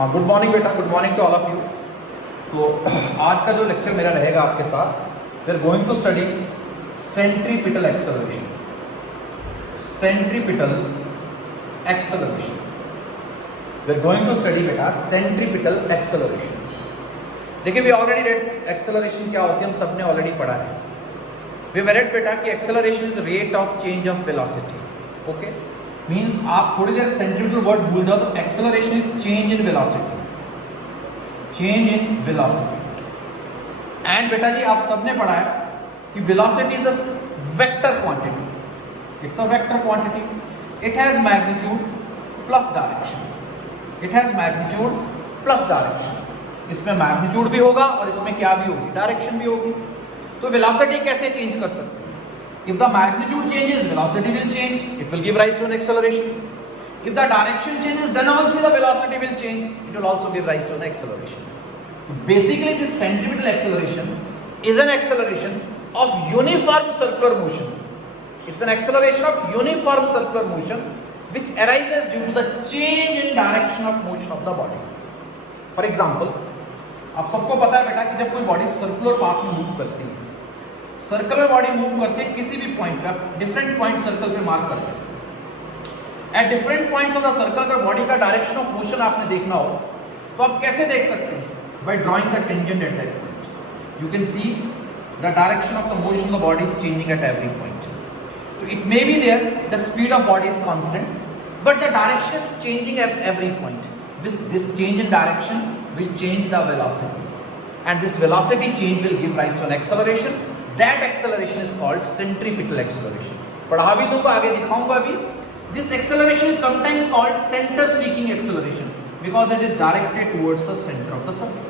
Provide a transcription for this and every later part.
हाँ, good morning बेटा, good morning to all of you. तो आज का जो लेक्चर मेरा रहेगा आपके साथ, we are going to study centripetal acceleration. Centripetal acceleration, we are going to study बेटा सेंट्रीपिटल एक्सेलरेशन। देखिए, वी ऑलरेडी रेड एक्सेलरेशन क्या होती है, हम सबने ऑलरेडी पढ़ा है। वी रेड बेटा कि acceleration is rate of change of velocity. Okay, means आप थोड़ी देर सेंट्रीपिटल वर्ड भूल जाओ तो acceleration is change in velocity, change in velocity. And बेटा जी आप सबने पढ़ा है कि velocity is a vector quantity, it's a vector quantity, it has magnitude plus direction, it has magnitude plus direction. इसमें मैग्नीट्यूड भी होगा और इसमें क्या भी होगी, डायरेक्शन भी होगी। तो वेलोसिटी कैसे चेंज कर सकते हैं? If the magnitude changes, velocity will change. It will give rise to an acceleration. If the direction changes, then also the velocity will change. It will also give rise to an acceleration. Basically, this centripetal acceleration is an acceleration of uniform circular motion. It's an acceleration of uniform circular motion which arises due to the change in direction of motion of the body. For example, आप सबको पता है बेटा कि जब कोई body circular path में move करती है, सर्कुलर बॉडी मूव करते हैं किसी भी पॉइंट पे, डिफरेंट पॉइंट सर्कल पे मार्क करते हैं। At different points of the circle अगर बॉडी का डायरेक्शन ऑफ मोशन आपने देखना हो तो आप कैसे देख सकते हैं? By drawing the tangent at that point. You can see the direction of the motion of the body is changing at every point. तो it may be there the speed of body is constant but the direction is changing at every point. This change in direction will change the velocity and this velocity change will give rise to an acceleration. That acceleration is called centripetal acceleration. पढ़ा भी दूंगा, आगे दिखाऊंगा भी। This acceleration is sometimes called center seeking acceleration because it is directed towards the center of the circle.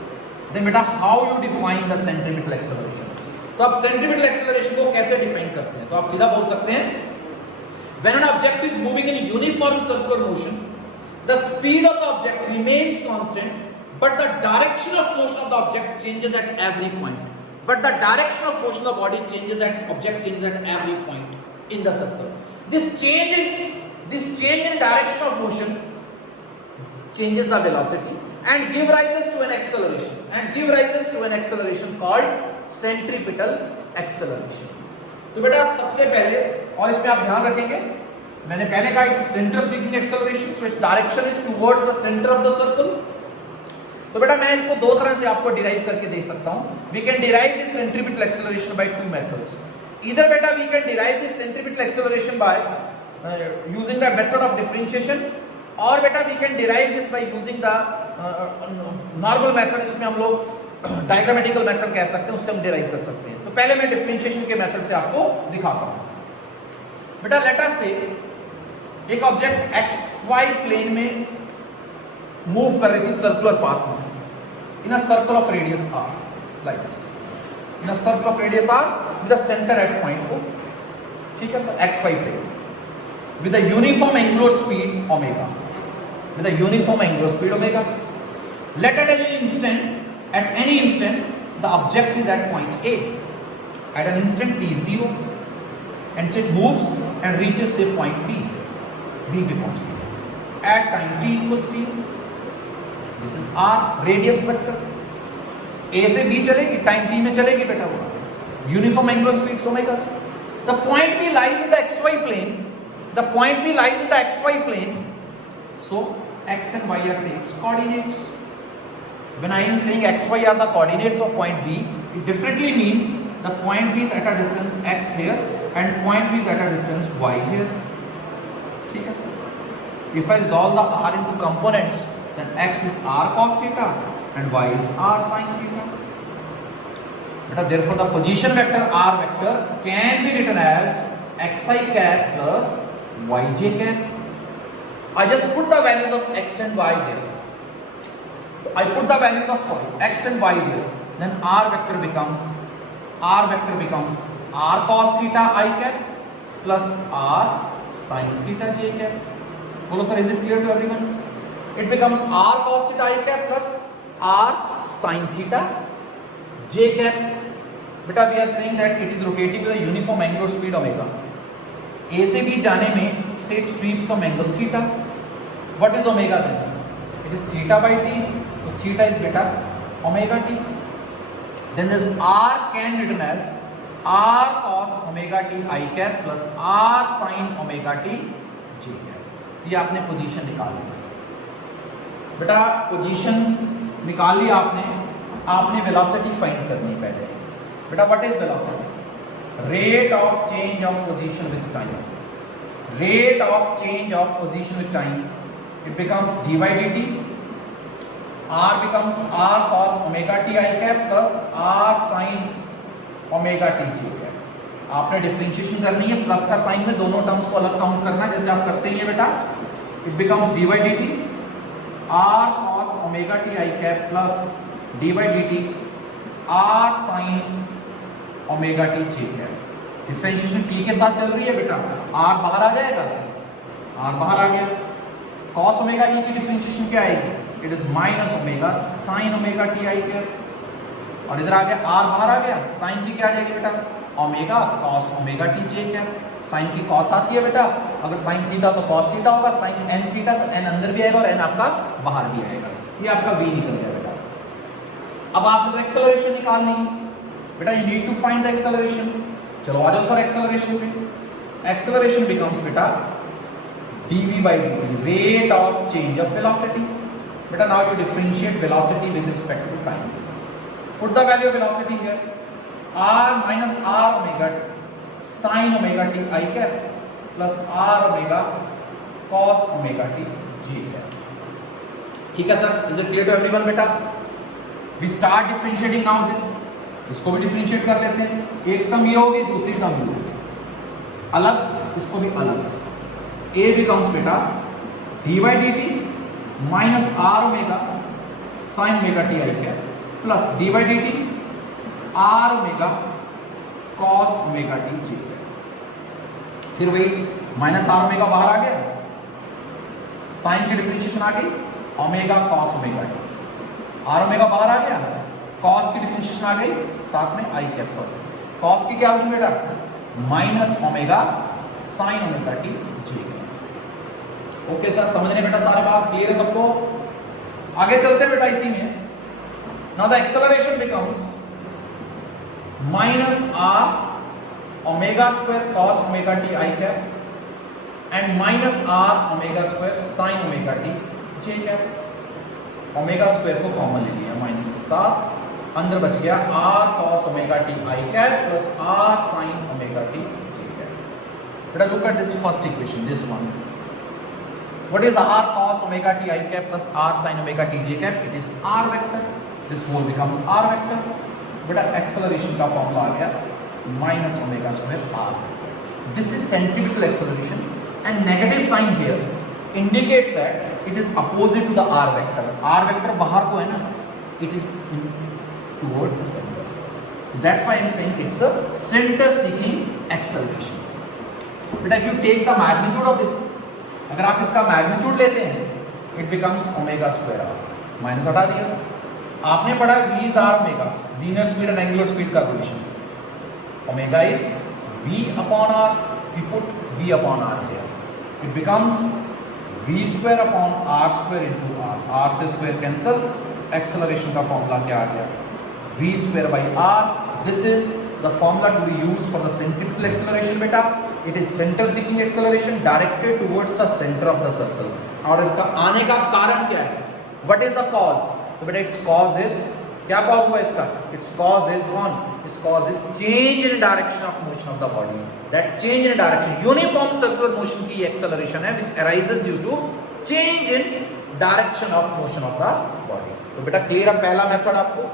Then बेटा how you define the centripetal acceleration? तो आप centripetal acceleration को कैसे define करते हैं? तो आप सीधा बोल सकते हैं when an object is moving in uniform circular motion, the speed of the object remains constant, but the direction of motion of the object changes at every point. But the direction of motion of the body changes as object changes at every point in the circle. This change in direction of motion changes the velocity and give rises to an acceleration, and give rises to an acceleration called centripetal acceleration. तो बेटा सबसे पहले, और इसमें आप ध्यान रखेंगे, मैंने पहले कहा it centre seeking acceleration, so its direction is towards the centre of the circle. तो बेटा मैं इसको दो तरह से आपको डिराइव करके दे सकता हूं। We can derive this centripetal acceleration by two methods. इधर बेटा we can derive this centripetal acceleration by using the method of differentiation, और बेटा we can derive this by using the normal method. इसमें हम लोग डायग्रामेटिकल मेथड कह सकते हैं, उससे हम डिराइव कर सकते हैं। तो पहले मैं डिफरेंशिएशन के मेथड से आपको दिखाता हूं। बेटा लेट अस से एक ऑब्जेक्ट एक्स वाई प्लेन में मूव कर रही थी सर्कुलर पाथ में in a circle of radius R, like this, in a circle of radius R with the centre at point O. ठीक है sir, X Y plane with a uniform angular speed omega, with a uniform angular speed omega. Let at any instant the object is at point A, at an instant t is 0, and so it moves and reaches say point B पे पहुंच गया at time t equals t। This is r radius vector, A से B चलेगी, time t में चलेगी बेटा वो uniform angular speed omega से। The point B lies in the xy plane, the point B lies in the xy plane, so x and y are say its coordinates. When I am saying xy are the coordinates of point B, it definitely means the point B is at a distance x here and point B is at a distance y here. ठीक है sir. If I resolve the r into components, then x is r cos theta and y is r sin theta. But therefore the position vector r vector can be written as xi cap plus yj cap. I just put the values of x and y there. So I put the values of x and y there. Then r vector becomes r cos theta I cap plus r sin theta j cap. बोलो sir, is it clear to everyone? It becomes r cos theta I cap plus r sin theta j cap. बेटा we are saying that it is rotating with a uniform angular speed omega. A से B जाने में say it sweeps some angle theta. What is omega then? It is theta by t, तो theta is बेटा omega t. Then this r can written as r cos omega t I cap plus r sin omega t j cap. ये आपने position निकाल ली बेटा. Position निकाल ली आपने. आपने velocity find करनी पहले बेटा. What is velocity? Rate of change of position with time. Rate of change of position with time, it becomes d by dt. r becomes r cos omega t I cap plus r sin omega t j cap. आपने differentiation करनी है. Plus का sign में दोनों terms को अलग count करना है जैसे आप करते ही हैं बेटा. It becomes d by dt r cos omega t I cap plus d by dt r sin omega t j cap. Differentiation t के साथ चल रही है बेटा. r बाहर आ जाएगा. r बाहर आ गया. cos ओमेगा t की डिफरेंशिएशन क्या आएगी? It is minus omega sine omega t I cap. और इधर आ गया r बाहर आ गया. साइन की क्या आ जाएगी बेटा? Omega cos omega t j cap. Sine की cos आती है बेटा. अगर साइन थीटा तो cos थीटा होगा. साइन n थीटा तो n अंदर भी आएगा और n आपका बाहर भी आएगा. ये आपका v निकल गया बेटा. अब आपको एक्सेलरेशन निकालनी बेटा. You need to find the acceleration. चलो आ जाओ सर एक्सेलरेशन पे. एक्सेलरेशन बिकम्स बेटा dv by dt, rate of change of velocity. Beta, now you differentiate velocity with respect to time. Put the value of velocity here. r minus r omega sin omega t I cap plus r omega cos omega t j cap. ठीक है sir. Is it clear to everyone बेटा? We start differentiating now this. इसको भी differentiate कर लेते हैं. एक term ये होगी, दूसरी टर्म ये होगी. अलग, इसको भी अलग. a becomes बेटा d by dt minus r omega sin omega t I cap plus d by dt r omega cos omega t j cap. फिर वही माइनस r omega बाहर आ गया. साइन की डिफरेंशिएशन आ गई omega cos omega t. r omega बाहर आ गया. cos की differentiation आ गई साथ में I cap. सॉरी, cos की क्या होगी बेटा? Minus omega sine omega t j cap. Okay sir, समझने बेटा सारी बात क्लियर है सबको? आगे चलते हैं बेटा इसी में. Now the acceleration becomes minus r omega square cos omega t I cap and minus r omega square sin omega t j cap. Omega square को कॉमन ले लिया माइनस के साथ. अंदर बच गया r cos omega t I cap plus r sin omega t j cap. बेटा look at this first equation, this one. What is r cos omega t I cap plus r sin omega t j cap? It is r vector. This whole becomes r vector. बेटा acceleration का formula आ गया minus omega square r. This is centripetal acceleration and negative sign here indicates that it is opposite to the r vector. r vector बाहर को है ना, it is towards the center. So that's why I am saying it's a center seeking acceleration. But if you take the magnitude of this, अगर आप इसका magnitude लेते हैं, it becomes omega square r. Minus हटा दिया. आपने पढ़ा v is r omega, linear speed and angular speed का relation. Omega is v upon r. We put v upon r here. It becomes v square upon r square into r. r से square cancel. Acceleration का formula क्या आ गया? v square by r. This is the formula to be used for the centripetal acceleration बेटा. It is center seeking acceleration directed towards the center of the circle. और इसका आने का कारण क्या है? What is the cause? तो बेटा its cause is, क्या cause हुआ इसका? Its cause is on. Its cause is change in direction of motion of the body. That change in direction, uniform circular motion की acceleration है which arises due to change in direction of motion of the body. तो बेटा clear है पहला method आपको?